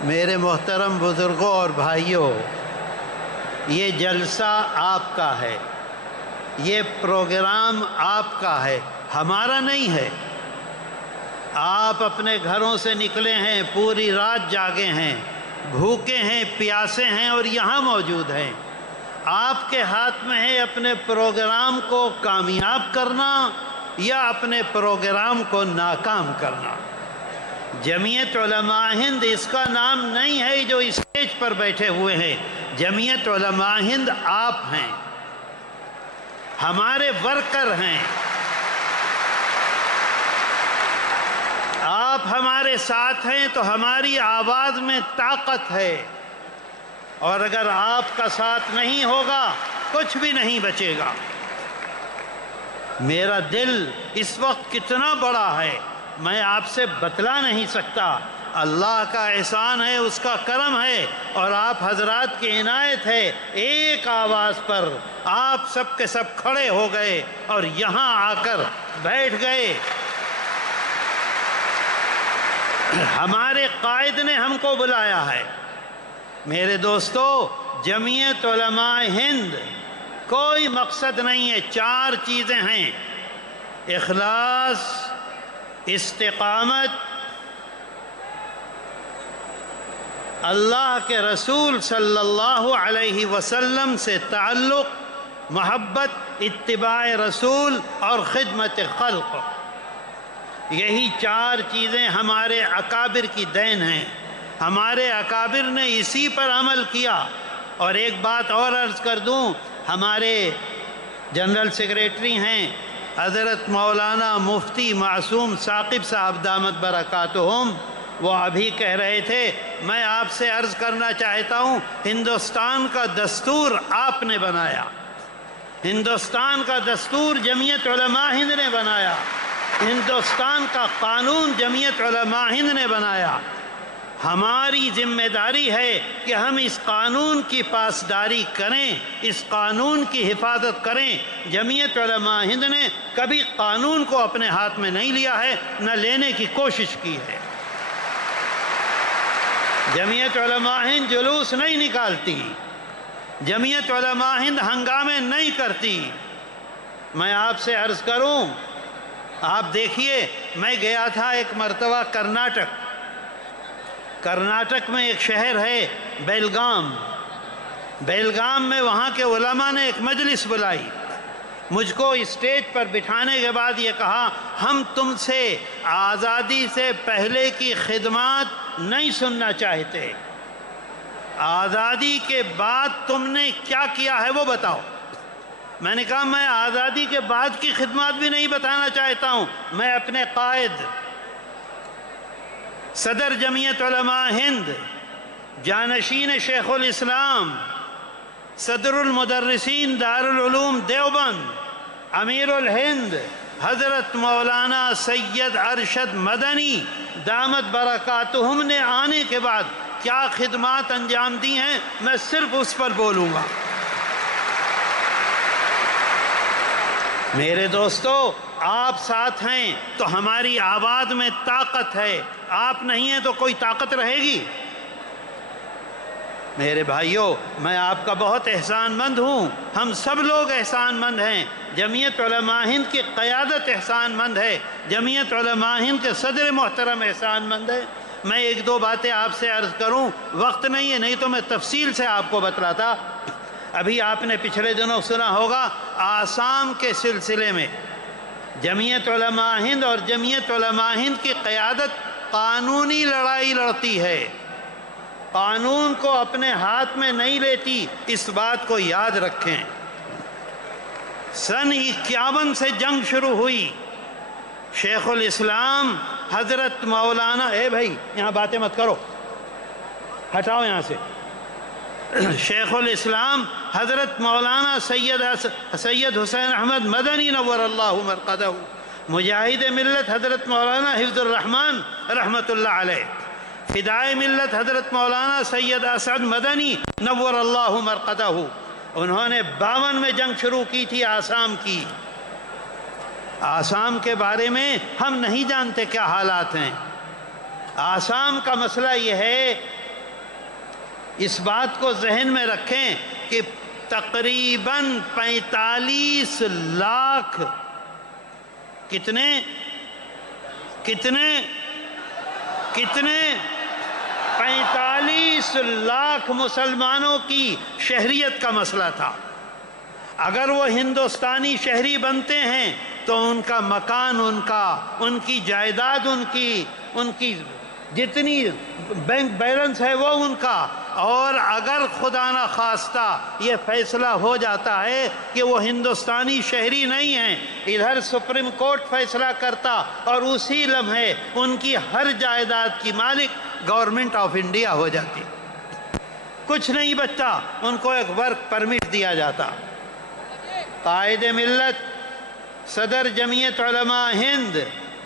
میرے محترم بزرگوں اور بھائیوں، یہ جلسہ آپ کا ہے، یہ پروگرام آپ کا ہے، ہمارا نہیں ہے۔ آپ اپنے گھروں سے نکلے ہیں، پوری رات جاگے ہیں، بھوکے ہیں، پیاسے ہیں اور یہاں موجود ہیں۔ آپ کے ہاتھ میں ہے اپنے پروگرام کو کامیاب کرنا یا اپنے پروگرام کو ناکام کرنا۔ جمعیت علماء ہند اس کا نام نہیں ہے جو اسٹیج پر بیٹھے ہوئے ہیں۔ جمعیت علماء ہند آپ ہیں، ہمارے ورکر ہیں۔ آپ ہمارے ساتھ ہیں تو ہماری آواز میں طاقت ہے، اور اگر آپ کا ساتھ نہیں ہوگا کچھ بھی نہیں بچے گا۔ میرا دل اس وقت کتنا بڑا ہے میں آپ سے بتلا نہیں سکتا۔ اللہ کا احسان ہے، اس کا کرم ہے، اور آپ حضرات کی عنایت ہے۔ ایک آواز پر آپ سب کے سب کھڑے ہو گئے اور یہاں آ کر بیٹھ گئے۔ ہمارے قائد نے ہم کو بلایا ہے۔ میرے دوستو، جمعیت علماء ہند کوئی مقصد نہیں ہے، 4 چیزیں ہیں: اخلاص، استقامت، اللہ کے رسول صلی اللہ علیہ وسلم سے تعلق، محبت، اتباع رسول اور خدمت خلق۔ یہی 4 چیزیں ہمارے اکابر کی دین ہیں۔ ہمارے اکابر نے اسی پر عمل کیا۔ اور ایک بات اور عرض کر دوں، ہمارے جنرل سیکریٹری ہیں حضرت مولانا مفتی معصوم ثاقب صاحب دامت برکاتہم، وہ ابھی کہہ رہے تھے، میں آپ سے عرض کرنا چاہتا ہوں، ہندوستان کا دستور آپ نے بنایا، ہندوستان کا دستور جمعیت علماء ہند نے بنایا، ہندوستان کا قانون جمعیت علماء ہند نے بنایا۔ ہماری ذمہ داری ہے کہ ہم اس قانون کی پاسداری کریں، اس قانون کی حفاظت کریں۔ جمعیت علماء ہند نے کبھی قانون کو اپنے ہاتھ میں نہیں لیا ہے، نہ لینے کی کوشش کی ہے۔ جمعیت علماء ہند جلوس نہیں نکالتی، جمعیت علماء ہند ہنگامے نہیں کرتی۔ میں آپ سے عرض کروں، آپ دیکھیے، میں گیا تھا ایک مرتبہ کرناٹک میں ایک شہر ہے بیلگام میں وہاں کے علماء نے ایک مجلس بلائی۔ مجھ کو اسٹیج پر بٹھانے کے بعد یہ کہا، ہم تم سے آزادی سے پہلے کی خدمات نہیں سننا چاہتے، آزادی کے بعد تم نے کیا کیا ہے وہ بتاؤ۔ میں نے کہا، میں آزادی کے بعد کی خدمات بھی نہیں بتانا چاہتا ہوں، میں اپنے قائد صدر جمعیت علماء ہند، جانشین شیخ الاسلام، صدر المدرسین دارالعلوم دیوبند، امیر الہند حضرت مولانا سید ارشد مدنی دامت برکاتہم نے آنے کے بعد کیا خدمات انجام دی ہیں، میں صرف اس پر بولوں گا۔ میرے دوستو، آپ ساتھ ہیں تو ہماری آواز میں طاقت ہے، آپ نہیں ہیں تو کوئی طاقت رہے گی؟ میرے بھائیوں، میں آپ کا بہت احسان مند ہوں، ہم سب لوگ احسان مند ہیں۔ جمعیت علماء ہند کی قیادت احسان مند ہے، جمعیت علماء ہند کے صدر محترم احسان مند ہے۔ میں 1-2 باتیں آپ سے عرض کروں، وقت نہیں ہے، نہیں تو میں تفصیل سے آپ کو بتلاتا۔ ابھی آپ نے پچھلے دنوں سنا ہوگا، آسام کے سلسلے میں جمعیت علماء ہند اور جمعیت علماء ہند کی قیادت قانونی لڑائی لڑتی ہے، قانون کو اپنے ہاتھ میں نہیں لیتی، اس بات کو یاد رکھیں۔ سن 51 سے جنگ شروع ہوئی، شیخ الاسلام حضرت مولانا، اے بھائی یہاں باتیں مت کرو، ہٹاؤ یہاں سے، شیخ الاسلام حضرت مولانا سید حسین احمد مدنی نور اللہ مرقدہ، مجاہد ملت حضرت مولانا حفظ الرحمن رحمت اللہ علیہ، فدائے ملت حضرت مولانا سید اسعد مدنی نور اللہ مرقدہ، انہوں نے 52 میں جنگ شروع کی تھی آسام کی۔ آسام کے بارے میں ہم نہیں جانتے کیا حالات ہیں۔ آسام کا مسئلہ یہ ہے اس بات کو ذہن میں رکھیں کہ تقریباً 45 لاکھ کتنے 45 لاکھ مسلمانوں کی شہریت کا مسئلہ تھا۔ اگر وہ ہندوستانی شہری بنتے ہیں تو ان کا مکان ان کی جائیداد ان کی جتنی بینک بیلنس ہے وہ ان کا، اور اگر خدا نہ خواستہ یہ فیصلہ ہو جاتا ہے کہ وہ ہندوستانی شہری نہیں ہیں، ادھر سپریم کورٹ فیصلہ کرتا اور اسی لمحے ان کی ہر جائیداد کی مالک گورنمنٹ آف انڈیا ہو جاتی، کچھ نہیں بچتا، ان کو ایک ورک پرمٹ دیا جاتا۔ قائد ملت صدر جمعیت علماء ہند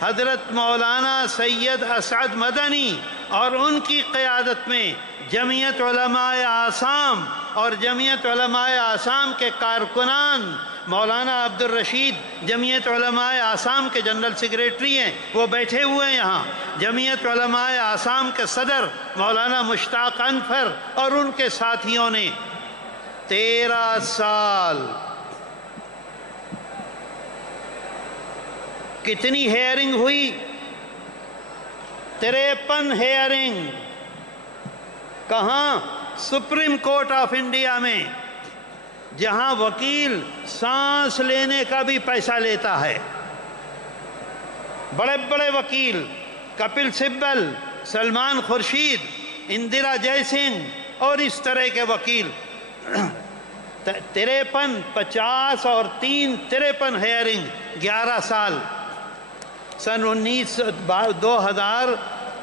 حضرت مولانا سید اسعد مدنی اور ان کی قیادت میں جمعیت علماء آسام اور جمعیت علماء آسام کے کارکنان، مولانا عبد الرشید جمعیت علماء آسام کے جنرل سیکریٹری ہیں، وہ بیٹھے ہوئے ہیں یہاں، جمعیت علماء آسام کے صدر مولانا مشتاق انفر اور ان کے ساتھیوں نے 13 سال کتنی ہیئرنگ ہوئی؟ 53 ہیئرنگ۔ کہاں؟ سپریم کورٹ آف انڈیا میں، جہاں وکیل سانس لینے کا بھی پیسہ لیتا ہے۔ بڑے بڑے وکیل، کپل سبل، سلمان خورشید، اندرا جے سنگھ اور اس طرح کے وکیل 53 50 اور 53 ہیئرنگ، 11 سال۔ سن 2000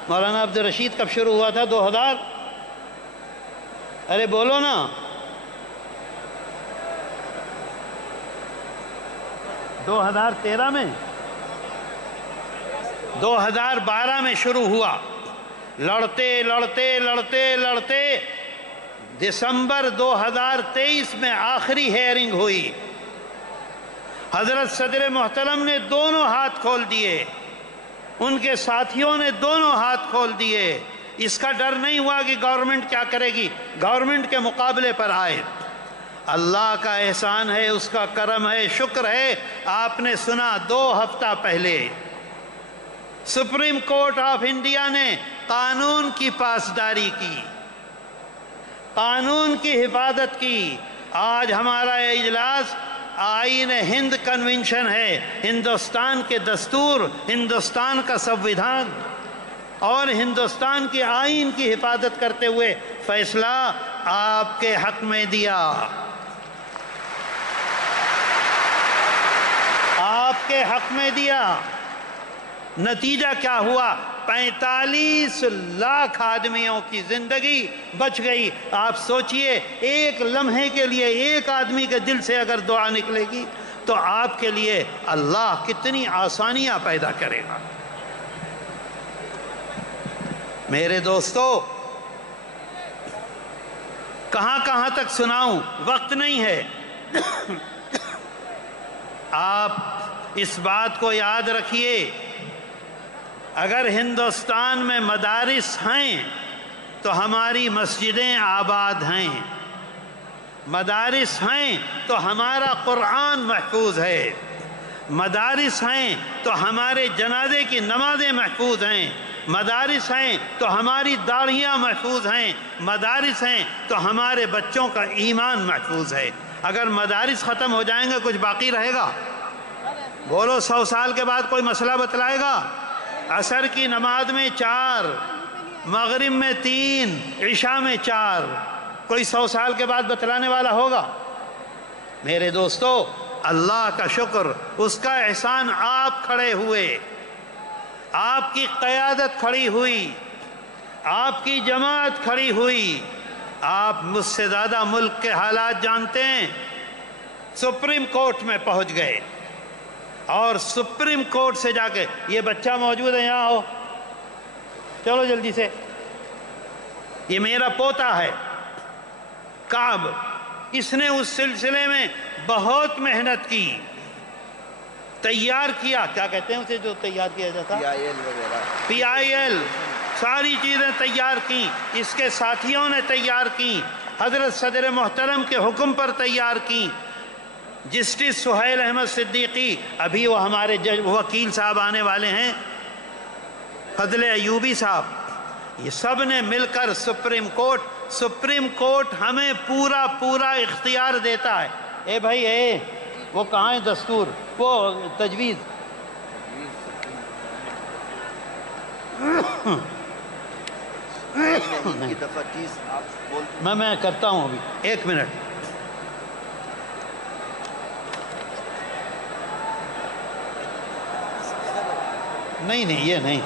مولانا عبد الرشید کب شروع ہوا تھا؟ 2000، ارے بولو نا، 2013 میں، 2012 میں شروع ہوا، لڑتے دسمبر 2023 میں آخری ہیئرنگ ہوئی۔ حضرت صدر محترم نے دونوں ہاتھ کھول دیے، ان کے ساتھیوں نے دونوں ہاتھ کھول دیے، اس کا ڈر نہیں ہوا کہ گورنمنٹ کیا کرے گی، گورنمنٹ کے مقابلے پر آئے۔ اللہ کا احسان ہے، اس کا کرم ہے، شکر ہے۔ آپ نے سنا 2 ہفتہ پہلے سپریم کورٹ آف انڈیا نے قانون کی پاسداری کی، قانون کی حفاظت کی۔ آج ہمارا اجلاس آئین ہند کنونشن ہے، ہندوستان کے دستور، ہندوستان کا سنویدھان اور ہندوستان کے آئین کی حفاظت کرتے ہوئے فیصلہ آپ کے حق میں دیا۔ آپ کے حق میں دیا۔ نتیجہ کیا ہوا؟ 45 لاکھ آدمیوں کی زندگی بچ گئی۔ آپ سوچئے، ایک لمحے کے لیے ایک آدمی کے دل سے اگر دعا نکلے گی تو آپ کے لیے اللہ کتنی آسانیاں پیدا کرے گا۔ میرے دوستو، کہاں تک سناؤں، وقت نہیں ہے۔ آپ اس بات کو یاد رکھیے، اگر ہندوستان میں مدارس ہیں تو ہماری مسجدیں آباد ہیں، مدارس ہیں تو ہمارا قرآن محفوظ ہے، مدارس ہیں تو ہمارے جنازے کی نمازیں محفوظ ہیں، مدارس ہیں تو ہماری داڑھیاں محفوظ ہیں، مدارس ہیں تو ہمارے بچوں کا ایمان محفوظ ہے۔ اگر مدارس ختم ہو جائیں گے کچھ باقی رہے گا؟ بولو، 100 سال کے بعد کوئی مسئلہ بتلائے گا؟ عصر کی نماز میں 4، مغرب میں 3، عشاء میں 4، کوئی 100 سال کے بعد بتلانے والا ہوگا؟ میرے دوستو، اللہ کا شکر، اس کا احسان، آپ کھڑے ہوئے، آپ کی قیادت کھڑی ہوئی، آپ کی جماعت کھڑی ہوئی۔ آپ مجھ سے زیادہ ملک کے حالات جانتے ہیں۔ سپریم کورٹ میں پہنچ گئے اور سپریم کورٹ سے جا کے، یہ بچہ موجود ہے، یہاں ہو، چلو جلدی سے، یہ میرا پوتا ہے کعب، اس نے اس سلسلے میں بہت محنت کی، تیار کیا، کیا کہتے ہیں اسے جو تیار کیا جاتا؟ PIL، ساری چیزیں تیار کیں، اس کے ساتھیوں نے تیار کیں، حضرت صدر محترم کے حکم پر تیار کیں۔ جسٹس سہیل احمد صدیقی، ابھی وہ ہمارے وکیل صاحب آنے والے ہیں، فضل ایوبی صاحب، یہ سب نے مل کر سپریم کورٹ ہمیں پورا اختیار دیتا ہے۔ اے بھائی اے، وہ کہاں ہے دستور، وہ تجویز؟ میں کرتا ہوں ابھی، 1 منٹ۔ نہیں یہ نہیں،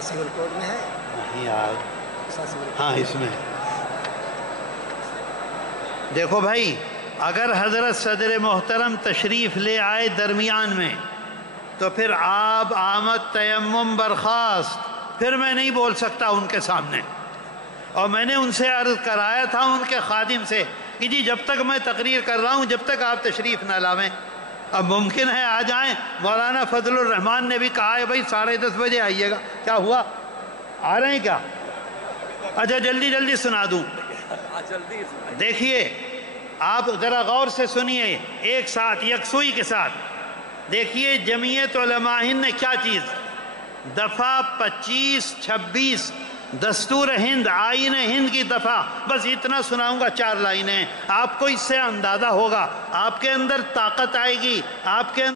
سول کوڈ میں ہے نہیں یار، ہاں اس میں دیکھو بھائی، اگر حضرت صدر محترم تشریف لے آئے درمیان میں تو پھر آب آمد تیمم برخاست، پھر میں نہیں بول سکتا ان کے سامنے۔ اور میں نے ان سے عرض کرایا تھا ان کے خادم سے کہ جی جب تک میں تقریر کر رہا ہوں جب تک آپ تشریف نہ لاویں۔ اب ممکن ہے آ جائیں، مولانا فضل الرحمان نے بھی کہا ہے بھائی 10:30 بجے آئیے گا۔ کیا ہوا، آ رہے ہیں کیا؟ اچھا جلدی سنا دوں۔ دیکھیے آپ ذرا غور سے سنیے، ایک ساتھ یکسوئی کے ساتھ دیکھیے، جمعیت علماء ہند نے کیا چیز، دفعہ 25 26 دستور ہند، آئین ہند کی دفعہ، بس اتنا سناؤں گا، 4 لائنیں، آپ کو اس سے اندازہ ہوگا، آپ کے اندر طاقت آئے گی، آپ کے